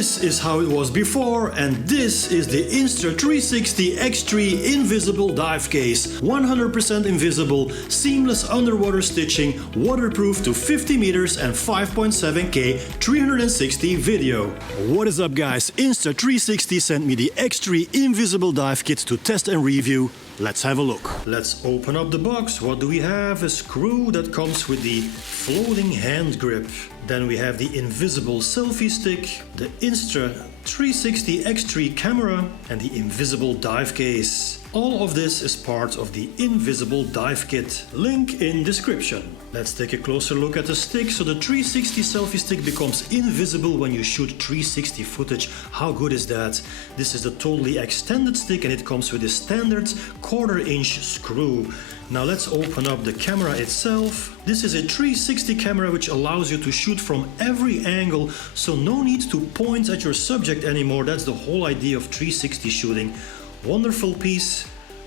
This is how it was before, and this is the Insta360 X3 Invisible Dive Case. 100% invisible, seamless underwater stitching, waterproof to 50 meters and 5.7K 360 video. What is up guys, Insta360 sent me the X3 Invisible Dive Kit to test and review. Let's have a look. Let's open up the box. What do we have? A screw that comes with the floating hand grip. Then we have the invisible selfie stick, the Insta360 X3 camera and the invisible dive case. All of this is part of the Invisible Dive Kit. Link in description. Let's take a closer look at the stick. So the 360 selfie stick becomes invisible when you shoot 360 footage. How good is that? This is the totally extended stick and it comes with a standard 1/4 inch screw. Now let's open up the camera itself. This is a 360 camera which allows you to shoot from every angle, so no need to point at your subject anymore. That's the whole idea of 360 shooting. Wonderful piece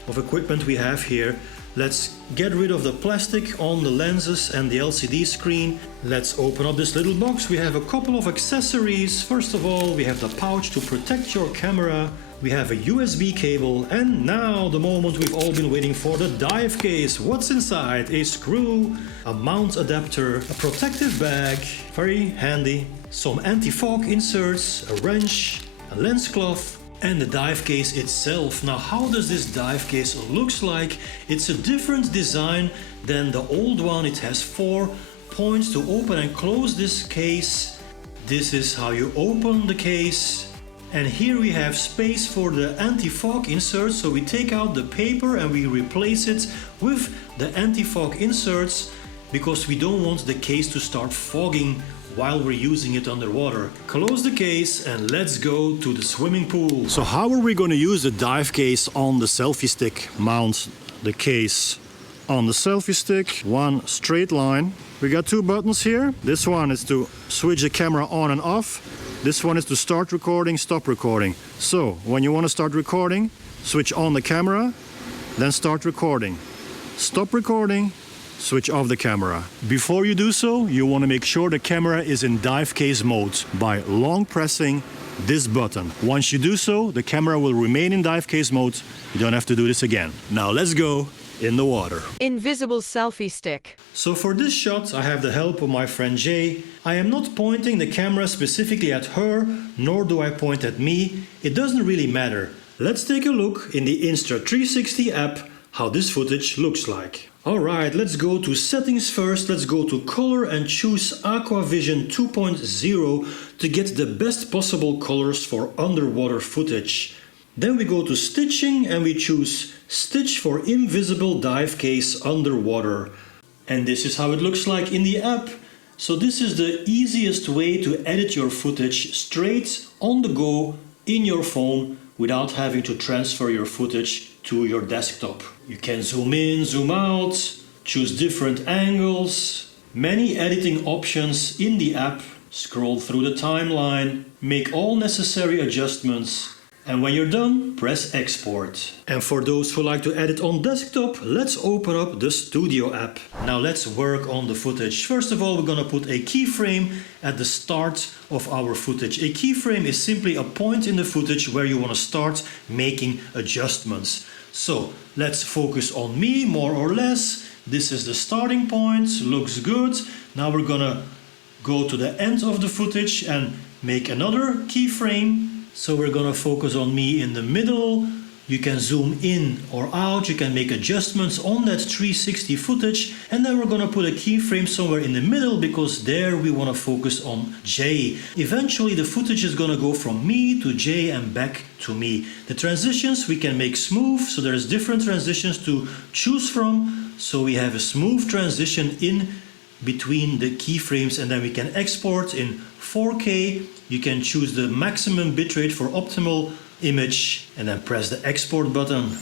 of equipment we have here. Let's get rid of the plastic on the lenses and the LCD screen. Let's open up this little box. We have a couple of accessories. First of all, we have the pouch to protect your camera. We have a USB cable, and now the moment we've all been waiting for, the dive case. What's inside? A screw, a mount adapter, a protective bag, very handy, some anti-fog inserts, a wrench, a lens cloth, and the dive case itself. Now, how does this dive case looks like? It's a different design than the old one. It has 4 points to open and close this case. This is how you open the case. And here we have space for the anti-fog insert. So we take out the paper and we replace it with the anti-fog inserts because we don't want the case to start fogging while we're using it underwater. Close the case and let's go to the swimming pool. So how are we going to use the dive case on the selfie stick? Mount the case on the selfie stick, one straight line. We got 2 buttons here. This one is to switch the camera on and off. This one is to start recording, stop recording. So when you want to start recording, switch on the camera, then start recording. Stop recording, switch off the camera. Before you do so, you want to make sure the camera is in dive case mode by long pressing this button. Once you do so, the camera will remain in dive case mode. You don't have to do this again. Now let's go in the water. Invisible selfie stick. So for this shot, I have the help of my friend Jay. I am not pointing the camera specifically at her, nor do I point at me. It doesn't really matter. Let's take a look in the Insta360 app how this footage looks like. Alright, let's go to settings first. Let's go to color and choose Aquavision 2.0 to get the best possible colors for underwater footage. Then we go to stitching and we choose stitch for invisible dive case underwater. And this is how it looks like in the app. So this is the easiest way to edit your footage straight on the go in your phone without having to transfer your footage to your desktop. You can zoom in, zoom out, choose different angles, many editing options in the app, scroll through the timeline, make all necessary adjustments, and when you're done, press export. And for those who like to edit on desktop, let's open up the Studio app. Now let's work on the footage. First of all, we're gonna put a keyframe at the start of our footage. A keyframe is simply a point in the footage where you wanna start making adjustments. So let's focus on me more or less. This is the starting point, looks good. Now we're gonna go to the end of the footage and make another keyframe. So we're gonna focus on me in the middle. You can zoom in or out, you can make adjustments on that 360 footage, and then we're gonna put a keyframe somewhere in the middle because there we wanna focus on Jay. Eventually the footage is gonna go from me to Jay and back to me. The transitions we can make smooth, so there's different transitions to choose from. So we have a smooth transition in between the keyframes, and then we can export in 4K. You can choose the maximum bitrate for optimal image and then press the export button.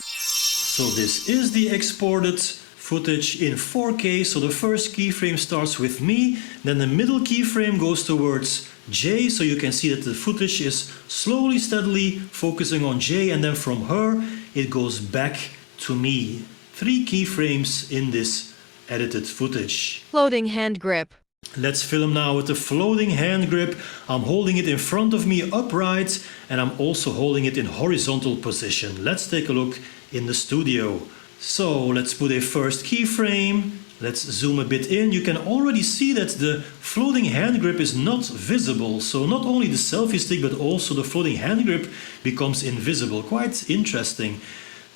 So this is the exported footage in 4K. So the first keyframe starts with me, then the middle keyframe goes towards Jay, so you can see that the footage is slowly, steadily focusing on Jay, and then from her it goes back to me. 3 keyframes in this edited footage. Floating hand grip. Let's film now with the floating hand grip. I'm holding it in front of me upright, and I'm also holding it in horizontal position. Let's take a look in the studio. So let's put a first keyframe. Let's zoom a bit in. You can already see that the floating hand grip is not visible. So not only the selfie stick, but also the floating hand grip becomes invisible. Quite interesting.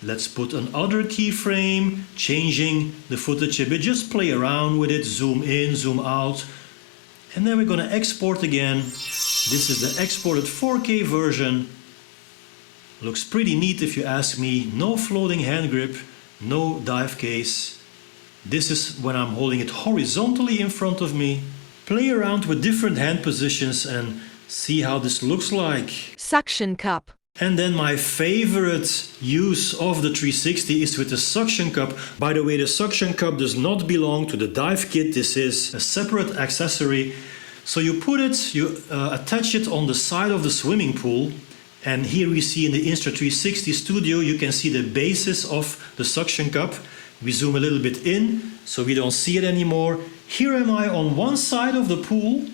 Let's put another keyframe, changing the footage a bit. Just play around with it, zoom in, zoom out. And then we're going to export again. This is the exported 4K version. Looks pretty neat if you ask me. No floating hand grip, no dive case. This is when I'm holding it horizontally in front of me. Play around with different hand positions and see how this looks like. Suction cup. And then my favorite use of the 360 is with the suction cup. By the way, the suction cup does not belong to the dive kit. This is a separate accessory. So you put it, you attach it on the side of the swimming pool. And here we see in the Insta360 Studio, you can see the basis of the suction cup. We zoom a little bit in, so we don't see it anymore. Here am I on one side of the pool,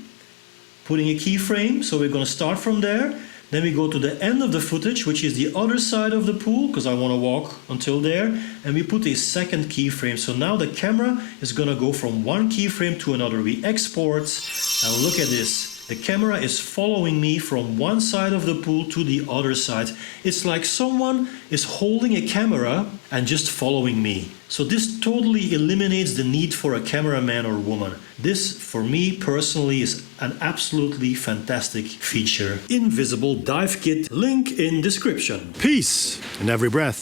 putting a keyframe. So we're going to start from there. Then we go to the end of the footage, which is the other side of the pool, because I want to walk until there. And we put a second keyframe. So now the camera is going to go from one keyframe to another. We export, and look at this. The camera is following me from one side of the pool to the other side. It's like someone is holding a camera and just following me. So this totally eliminates the need for a cameraman or woman. This, for me personally, is an absolutely fantastic feature. Invisible Dive Kit, link in description. Peace in every breath.